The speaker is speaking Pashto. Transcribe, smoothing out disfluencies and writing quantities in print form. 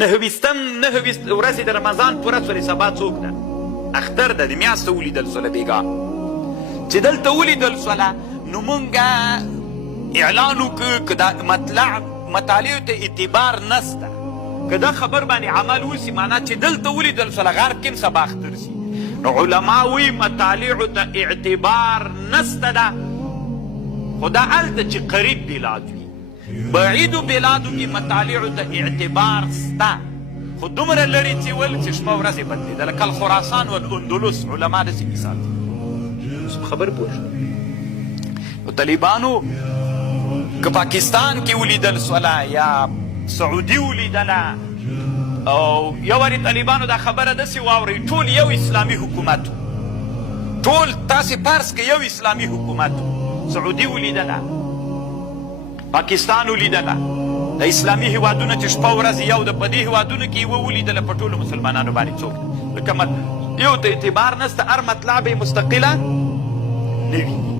نهه ویست ورځې د رمضان پوره سولې سبا څوک ده اختر ده د میاشته ولیدل سوله بیګا چې دلته ولیدل سوله نو مونږ اعلان وکړو که دا مطالعو ته اعتبار نسته که دا خبر باندې عمل وسي معنا چې دلته ولیدل سوله غرب کې هم سبا اختر سي نو علما وی مطالعو ته اعتبار نسته ده خو دا هلته چې قریب بلاد وي بعیدو بلادو کې مطالعو ته اعتبار سته خو دومره لرې چې ول چې شپه ورځې بدلېدله کل خراسان والاندلس علما داسې مثال دي خبر پوه شو نو طالبانو که پاکستان کې ولیدل سوله یا سعودي ولیدله او یو وارې طالبانو دا خبره داسې واورئ ټول یو اسلامي حکومت ټول تاسې فرض که یو اسلامي حکومت سعودي ولیدله پاکستان ولیدله د اسلامي هیوادونه چې شپه ورځ یو د په دې هیوادونو کې یوه ولیدله په ټولو مسلمانانو باندې څوک ده لکه یو ته اعتبار نسته هر مطلع به یې مستقله نه وي